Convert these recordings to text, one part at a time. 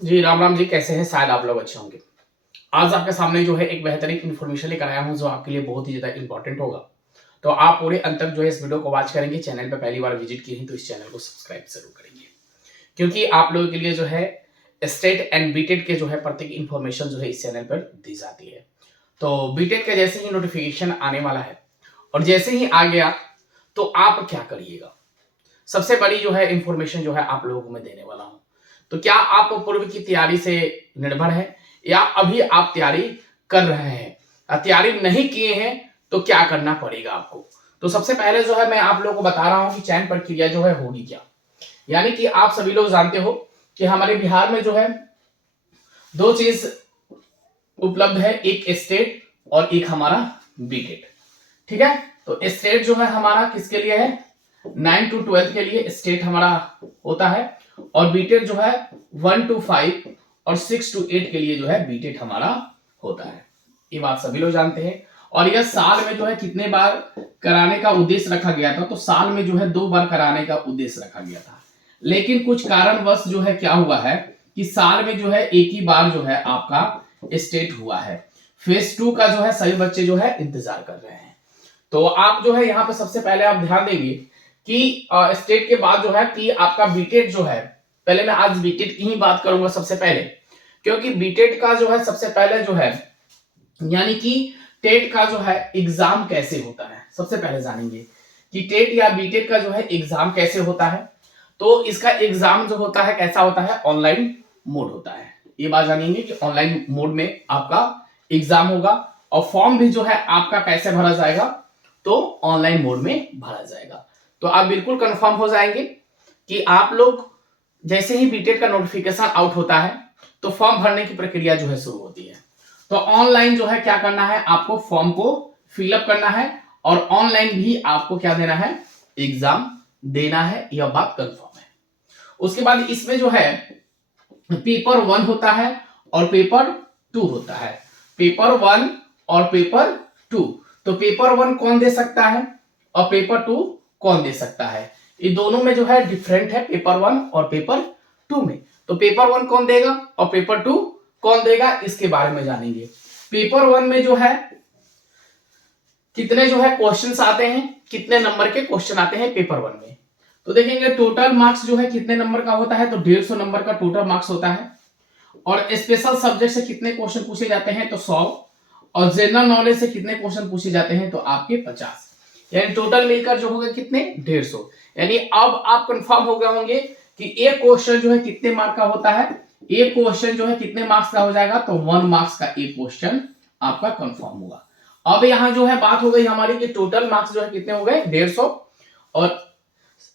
जी, राम राम जी, कैसे हैं? शायद आप लोग अच्छे होंगे। आज आपके सामने जो है एक बेहतरीन इन्फॉर्मेशन लेकर आया हूँ जो आपके लिए बहुत ही ज़्यादा इम्पोर्टेंट होगा। तो आप पूरे अंत तक जो है इस वीडियो को वॉच करेंगे। चैनल पे पहली बार विजिट किए हैं तो इस चैनल को सब्सक्राइब ज़रूर करेंगे। क्योंकि आप लोगों के लिए जो है स्टेट एंड बीटेड के जो है प्रत्येक इन्फॉर्मेशन जो है इस चैनल पर दी जाती है। तो बीटेड का जैसे ही नोटिफिकेशन आने वाला है और जैसे ही आ गया तो आप क्या करिएगा? सबसे बड़ी जो है इंफॉर्मेशन जो है आप लोगों को मैं देने वाला हूं। तो क्या आप पूर्व की तैयारी से निर्भर है या अभी आप तैयारी कर रहे हैं या तैयारी नहीं किए हैं तो क्या करना पड़ेगा आपको? तो सबसे पहले जो है मैं आप लोगों को बता रहा हूं कि चयन प्रक्रिया जो है होगी क्या। यानी कि आप सभी लोग जानते हो कि हमारे बिहार में जो है दो चीज उपलब्ध है, एक स्टेट और एक हमारा बीटेड। ठीक है, तो स्टेट जो है हमारा किसके लिए है? 9 to 12 के लिए स्टेट हमारा होता है और बीटेड जो है 1 to 5 और 6 to 8 के लिए जो है बीटेड हमारा होता है। ये बात सभी लोग जानते हैं। और यह साल में जो है कितने बार कराने का उद्देश्य रखा गया था? तो साल में जो है 2 बार कराने का उद्देश्य रखा गया था। लेकिन कुछ कारणवश जो है क्या हुआ है कि साल में जो है एक ही बार जो है आपका स्टेट हुआ है। फेज 2 का जो है सभी बच्चे जो है इंतजार कर रहे हैं। तो आप जो है यहाँ पे सबसे पहले आप ध्यान देंगे कि स्टेट के बाद जो है कि आपका बीटेड जो है, पहले मैं आज बीटेड की ही बात करूंगा सबसे पहले, क्योंकि बीटेड का जो है सबसे पहले जो है यानी कि टेट का जो है एग्जाम कैसे होता है सबसे पहले जानेंगे कि टेट या बीटेड का जो है एग्जाम कैसे होता है। तो इसका एग्जाम जो होता है कैसा होता है? ऑनलाइन मोड होता है। ये बात जानेंगे कि ऑनलाइन मोड में आपका एग्जाम होगा और फॉर्म भी जो है आपका कैसे भरा जाएगा? तो ऑनलाइन मोड में भरा जाएगा। तो आप बिल्कुल कंफर्म हो जाएंगे कि आप लोग जैसे ही बीटेड का नोटिफिकेशन आउट होता है तो फॉर्म भरने की प्रक्रिया जो है शुरू होती है। तो ऑनलाइन जो है क्या करना है? आपको फॉर्म को फिलअप करना है और ऑनलाइन भी आपको क्या देना है? एग्जाम देना है। यह बात कंफर्म है। उसके बाद इसमें जो है पेपर 1 होता है और पेपर 2 होता है। पेपर 1 और पेपर 2। तो पेपर 1 कौन दे सकता है और पेपर 2 कौन दे सकता है? ये दोनों में जो है डिफरेंट है, पेपर 1 और पेपर 2 में। तो पेपर 1 कौन देगा और पेपर 2 कौन देगा, इसके बारे में जानेंगे। पेपर 1 में जो है कितने जो है क्वेश्चंस आते हैं, कितने नंबर के क्वेश्चन आते हैं पेपर 1 में? तो देखेंगे टोटल मार्क्स जो है कितने नंबर का होता है? तो 150 नंबर का टोटल मार्क्स होता है। और स्पेशल सब्जेक्ट से कितने क्वेश्चन पूछे जाते हैं? तो 100। और जनरल नॉलेज से कितने क्वेश्चन पूछे जाते हैं? तो आपके 50। यानी टोटल मिलकर जो होगा कितने? 150। यानी अब आप कंफर्म हो गए होंगे कि एक क्वेश्चन जो है कितने मार्क का होता है। एक क्वेश्चन जो है कितने मार्क्स का हो जाएगा? तो 1 मार्क्स का एक क्वेश्चन आपका कंफर्म होगा। अब यहाँ जो है बात हो गई हमारी कि टोटल मार्क्स जो है कितने हो गए? 150। और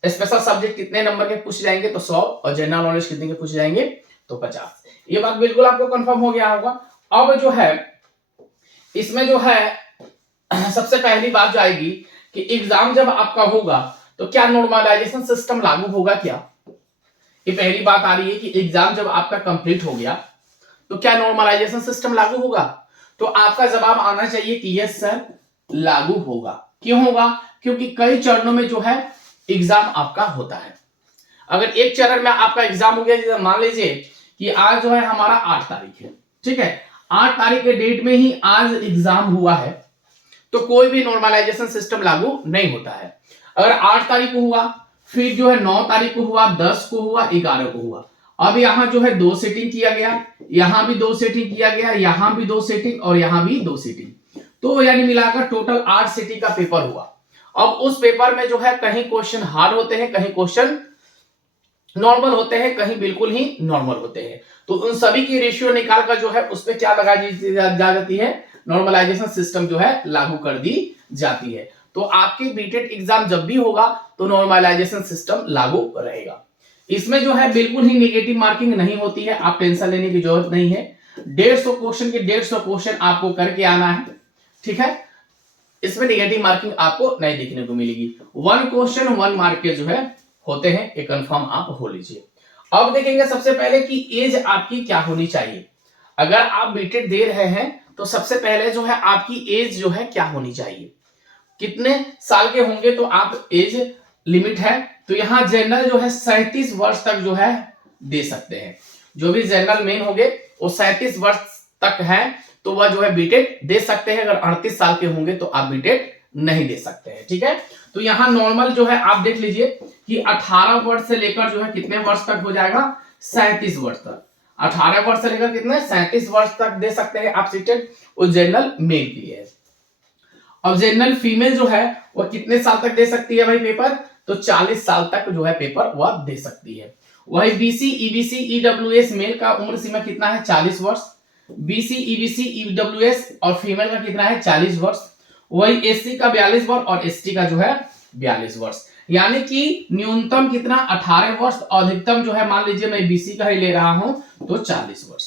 स्पेशल सब्जेक्ट कितने नंबर के पूछे जाएंगे? तो 100। और जनरल नॉलेज कितने के पूछे जाएंगे? तो 50। ये बात बिल्कुल आपको कंफर्म हो गया होगा। अब जो है इसमें जो है सबसे पहली बात जो आएगी कि एग्जाम जब आपका होगा तो क्या नॉर्मलाइजेशन सिस्टम लागू होगा क्या? ये पहली बात आ रही है कि एग्जाम जब आपका कंप्लीट हो गया तो क्या नॉर्मलाइजेशन सिस्टम लागू होगा? तो आपका जवाब आना चाहिए कि यस सर, लागू होगा। क्यों होगा? क्योंकि कई चरणों में जो है एग्जाम आपका होता है। अगर एक चरण में आपका एग्जाम हो गया, जैसे मान लीजिए कि आज जो है हमारा 8 तारीख है, ठीक है, 8 तारीख के डेट में ही आज एग्जाम हुआ है तो कोई भी नॉर्मलाइजेशन सिस्टम लागू नहीं होता है। अगर 8 तारीख को हुआ, फिर जो है 9 तारीख को हुआ, 10 को हुआ, 11 को हुआ, अब यहां जो है 2 सेटिंग किया गया, यहां भी 2 सेटिंग किया गया, यहां भी 2 सेटिंग और यहां भी 2 सेटिंग, तो यानी मिलाकर टोटल 8 सेटिंग का पेपर हुआ। अब उस पेपर में जो है कहीं क्वेश्चन हार्ड होते हैं, कहीं क्वेश्चन नॉर्मल होते हैं, कहीं बिल्कुल ही नॉर्मल होते हैं। तो उन सभी की रेशियो निकाल कर जो है उस पर क्या लगाई जा जाती है? नॉर्मलाइजेशन सिस्टम जो है लागू कर दी जाती है। तो आपके बीटेड एग्जाम जब भी होगा तो नॉर्मलाइजेशन सिस्टम लागू रहेगा। इसमें जो है बिल्कुल ही नेगेटिव मार्किंग नहीं होती है, आप टेंशन लेने की जरूरत नहीं है। 150 क्वेश्चन के 150 क्वेश्चन आपको करके आना है, ठीक है। इसमें नेगेटिव मार्किंग आपको नहीं देखने को मिलेगी। 1 क्वेश्चन 1 मार्क के जो है होते हैं, ये कंफर्म आप हो लीजिए। अब देखेंगे सबसे पहले कि एज आपकी क्या होनी चाहिए। अगर आप बीटेड दे रहे हैं तो सबसे पहले जो है आपकी एज जो है क्या होनी चाहिए, कितने साल के होंगे तो आप एज लिमिट है। तो यहां जनरल जो है 37 वर्ष तक जो है दे सकते हैं। जो भी जनरल मेन होंगे वो 37 वर्ष तक है तो वह जो है बीटेट दे सकते हैं। अगर 38 साल के होंगे तो आप बीटेट नहीं दे सकते हैं। ठीक है, तो यहाँ नॉर्मल जो है आप देख लीजिए कि 18 वर्ष से लेकर जो है कितने वर्ष तक हो जाएगा, 37 वर्ष तक। 18 वर्ष से लेकर कितने 37 वर्ष तक दे सकते हैं आप सीटेट, वो जनरल मेल के लिए है। अब जनरल फीमेल जो है वो कितने साल तक दे सकती है भाई पेपर, तो 40 साल तक जो है पेपर वह दे सकती है। वही बीसी ईबीसी ईडब्ल्यूएस मेल का उम्र सीमा कितना है, 40 वर्ष। बीसी ईबीसी ईडब्ल्यूएस और फीमेल का कितना है, 40 वर्ष। वही एससी का 42 वर्ष और एसटी का जो है 42 वर्ष। यानी कि न्यूनतम कितना 18 वर्ष, अधिकतम जो है मान लीजिए मैं बीसी का ही ले रहा हूं तो 40 वर्ष।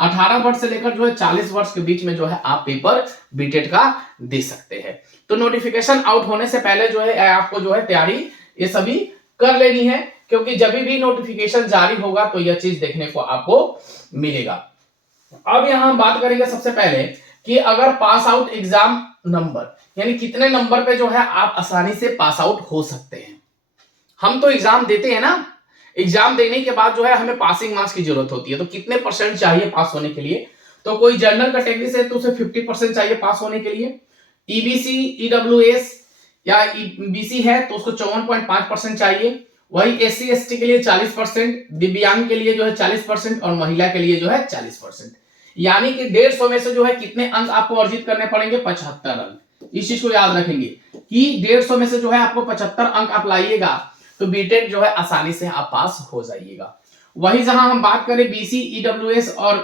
18 वर्ष से लेकर जो है 40 वर्ष के बीच में जो है आप पेपर बीटेट का दे सकते हैं। तो नोटिफिकेशन आउट होने से पहले जो है आपको जो है तैयारी ये सभी कर लेनी है, क्योंकि जब भी नोटिफिकेशन जारी होगा तो यह चीज देखने को आपको मिलेगा। अब यहां हम बात करेंगे सबसे पहले कि अगर पास आउट एग्जाम नंबर, यानी कितने नंबर पे जो है आप आसानी से पास आउट हो सकते हैं। हम तो एग्जाम देते हैं ना, एग्जाम देने के बाद जो है हमें पासिंग मार्क्स की जरूरत होती है, तो कितने परसेंट चाहिए पास होने के लिए। तो कोई जनरल कैटेगरी से तो उसे 50% चाहिए पास होने के लिए। ईबीसी ईडब्ल्यूएस या बीसी है तो उसको 54.5% चाहिए। वही एससी एसटी के लिए 40%, दिव्यांग के लिए जो है 40% और महिला के लिए जो है 40%। यानी कि 150 में से जो है कितने अंक आपको अर्जित करने पड़ेंगे, 75 अंक। इस चीज को याद रखेंगे कि 150 में से जो है आपको 75 अंक आप लाइएगा तो बीटेट जो है आसानी से आप पास हो जाइएगा। वही जहां हम बात करें बीसी ईडब्ल्यूएस और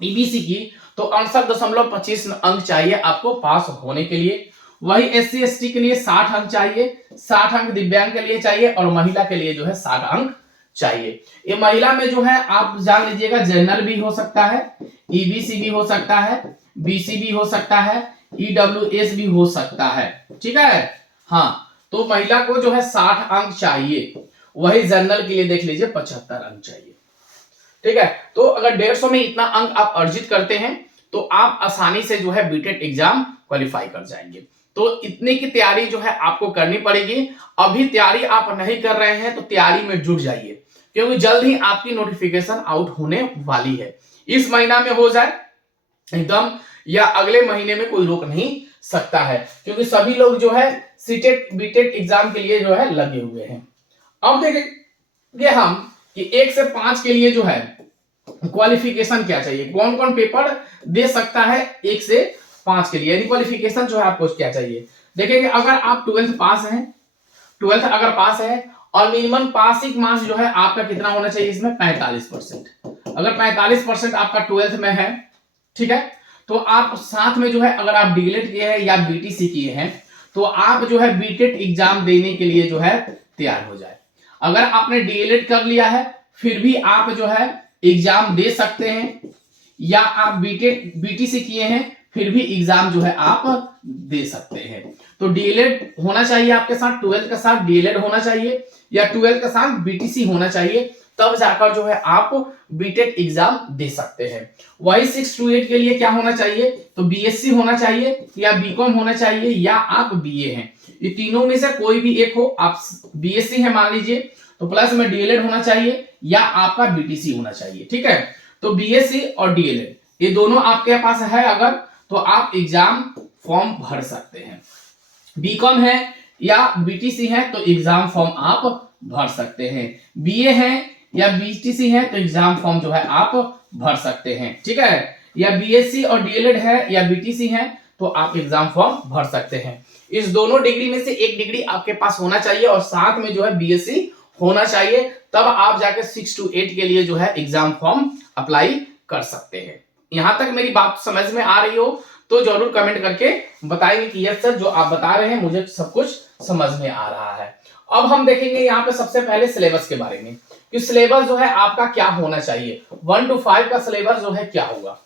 ईबीसी की तो 68.25 अंक चाहिए आपको पास होने के लिए। वही एससी एसटी के लिए 60 अंक चाहिए, 60 अंक दिव्यांग के लिए चाहिए और महिला के लिए जो है 60 अंक चाहिए। ये महिला में जो है आप जान लीजिएगा जनरल भी हो सकता है, ईबीसी भी हो सकता है, बीसी भी हो सकता है, ईडब्ल्यूएस भी हो सकता है। ठीक है, हाँ, तो महिला को जो है 60 अंक चाहिए। वही जनरल के लिए देख लीजिए 75 अंक चाहिए। ठीक है, तो अगर 150 में इतना अंक आप अर्जित करते हैं तो आप आसानी से जो है बीटेट एग्जाम क्वालिफाई कर जाएंगे। तो इतने की तैयारी जो है आपको करनी पड़ेगी। अभी तैयारी आप नहीं कर रहे हैं तो तैयारी में जुट जाइए, क्योंकि जल्द ही आपकी नोटिफिकेशन आउट होने वाली है। इस महीना में हो जाए एकदम या अगले महीने में कोई रोक नहीं सकता है, क्योंकि सभी लोग जो है सीटेट बीटेट एग्जाम के लिए जो है लगे हुए हैं। अब देखेंगे हम कि 1 से 5 के लिए जो है क्वालिफिकेशन क्या चाहिए, कौन कौन पेपर दे सकता है 1 से 5 के लिए, यानी क्वालिफिकेशन जो है आपको क्या चाहिए। देखेंगे अगर आप 12th पास हैं, 12th अगर पास है और मिनिमम पासिंग मार्क्स जो है आपका कितना होना चाहिए इसमें 45%। अगर 45% आपका 12th में है, ठीक है, तो आप साथ में जो है अगर आप डीएलएड किए हैं या बीटीसी किए हैं तो आप जो है बीटेट एग्जाम देने के लिए जो है तैयार हो जाए। अगर आपने डीएलएड कर लिया है फिर भी आप जो है एग्जाम दे सकते हैं, या आप बीटेट बीटीसी किए हैं फिर भी एग्जाम जो है आप दे सकते हैं। तो डीएलएड होना चाहिए आपके साथ, 12th के साथ डीएलएड होना चाहिए या 12th के साथ बीटीसी होना चाहिए, तब जाकर जो है आप बीटेट एग्जाम दे सकते हैं। वही 6 to 8 के लिए क्या होना चाहिए, तो बीएससी होना चाहिए या बीकॉम होना चाहिए या आप बीए हैं। ये तीनों में से कोई भी एक हो, आप बीएससी है मान लीजिए तो प्लस में डीएलएड होना चाहिए या आपका बीटीसी होना चाहिए। ठीक है, तो बीएससी और डीएलएड ये दोनों आपके पास है अगर, तो आप एग्जाम फॉर्म भर सकते हैं। बीकॉम है या बीटीसी है तो एग्जाम फॉर्म आप भर सकते हैं। बीए है या बीटीसी है तो एग्जाम फॉर्म जो है आप भर सकते हैं। ठीक है, या बीएससी और डीएलएड है या बीटीसी है तो आप एग्जाम फॉर्म भर सकते हैं। इस दोनों डिग्री में से एक डिग्री आपके पास होना चाहिए और साथ में जो है बीएससी होना चाहिए, तब आप जाके 6 to 8 के लिए जो है एग्जाम फॉर्म अप्लाई कर सकते हैं। यहां तक मेरी बात समझ में आ रही हो तो जरूर कमेंट करके बताएंगे कि यस सर जो आप बता रहे हैं मुझे सब कुछ समझ में आ रहा है। अब हम देखेंगे यहाँ पे सबसे पहले सिलेबस के बारे में कि सिलेबस जो है आपका क्या होना चाहिए। 1 to 5 का सिलेबस जो है क्या होगा।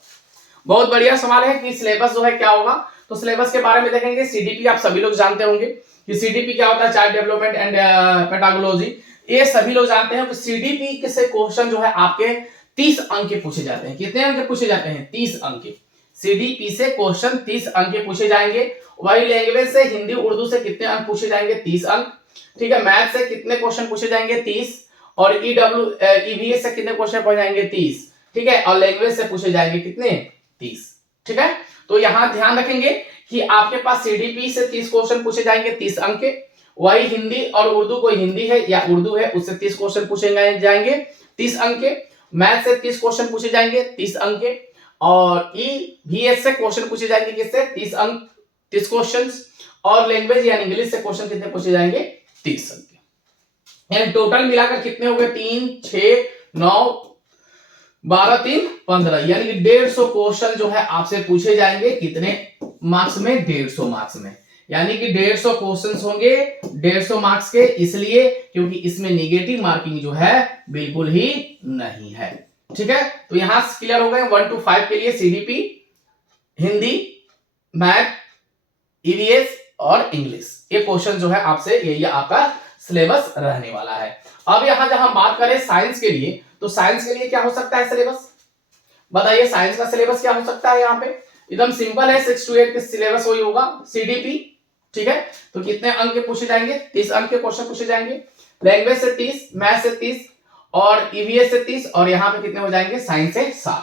बहुत बढ़िया सवाल है कि सिलेबस जो है क्या होगा। तो सिलेबस के बारे में देखेंगे। सीडीपी आप सभी लोग जानते होंगे कि सीडीपी क्या होता है, चाइल्ड डेवलपमेंट एंड पेडागोलॉजी, ये सभी लोग जानते हैं कि सीडीपी से क्वेश्चन जो है आपके 30 अंक के पूछे जाते हैं। कितने अंक के पूछे जाते हैं, 30 अंक के। सीडीपी से क्वेश्चन 30 अंक के पूछे जाएंगे। वही लैंग्वेज से हिंदी उर्दू से कितने अंक पूछे जाएंगे, 30 अंक। ठीक है, मैथ से कितने क्वेश्चन पूछे जाएंगे, 30। और ईवीएस से कितने क्वेश्चन पूछे जाएंगे 30, ठीक है, और लैंग्वेज से पूछे जाएंगे कितने 30, ठीक है। तो यहां ध्यान रखेंगे कि आपके पास सीडीपी से 30 क्वेश्चन पूछे जाएंगे 30 अंक के, वही हिंदी और उर्दू, कोई हिंदी है या उर्दू है उससे 30 क्वेश्चन पूछे जाएंगे 30 अंक के, मैथ से 30 क्वेश्चन पूछे जाएंगे 30 अंक के, और ईवीएस से क्वेश्चन पूछे जाएंगे किससे 30 अंक 30 क्वेश्चन, और लैंग्वेज यानी इंग्लिश से क्वेश्चन कितने पूछे जाएंगे 30 अंक के। यानी टोटल मिलाकर कितने हो गए 3 6 9 12 3 15, यानी कि 150 क्वेश्चन जो है आपसे पूछे जाएंगे कितने मार्क्स में 150 मार्क्स में, यानी कि 150 क्वेश्चंस होंगे 150 मार्क्स के, इसलिए क्योंकि इसमें नेगेटिव मार्किंग जो है बिल्कुल ही नहीं है, ठीक है। तो यहां क्लियर हो गए 1 to 5 के लिए सीडीपी, हिंदी, मैथ, ईवीएस और इंग्लिश, ये क्वेश्चन जो है आपसे यही आपका सिलेबस रहने वाला है। अब यहां जहां बात करें साइंस के लिए, तो साइंस के लिए क्या हो सकता है सिलेबस, बताइए साइंस का सिलेबस क्या हो सकता है। यहाँ पे एकदम सिंपल है, 6 to 8 के सिलेबस वही होगा सीडीपी, ठीक है। तो कितने अंक के पूछे जाएंगे 30 अंक के क्वेश्चन पूछे जाएंगे, लैंग्वेज से 30, मैथ से 30 और ईवीएस से 30, और यहां पे कितने हो जाएंगे साइंस से 60,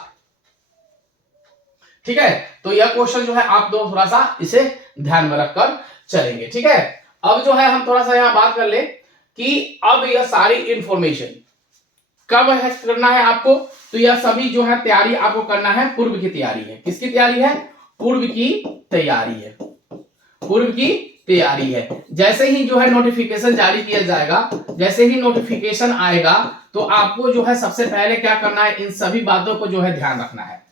ठीक है। तो यह क्वेश्चन जो है आप दो थोड़ा सा इसे ध्यान में रखकर चलेंगे, ठीक है। अब जो है हम थोड़ा सा यहां बात कर ले कि अब यह सारी इंफॉर्मेशन कब है करना है आपको, तो यह सभी जो है तैयारी आपको करना है, पूर्व की तैयारी है, किसकी तैयारी है, पूर्व की तैयारी है, पूर्व की तैयारी है। जैसे ही जो है नोटिफिकेशन जारी किया जाएगा, जैसे ही नोटिफिकेशन आएगा तो आपको जो है सबसे पहले क्या करना है, इन सभी बातों को जो है ध्यान रखना है,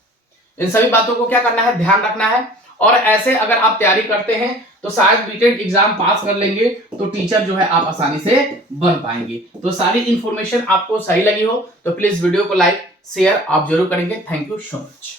इन सभी बातों को क्या करना है ध्यान रखना है। और ऐसे अगर आप तैयारी करते हैं तो शायद बीटेड एग्जाम पास कर लेंगे तो टीचर जो है आप आसानी से बन पाएंगे। तो सारी इंफॉर्मेशन आपको सही लगी हो तो प्लीज वीडियो को लाइक शेयर आप जरूर करेंगे। Thank you so much.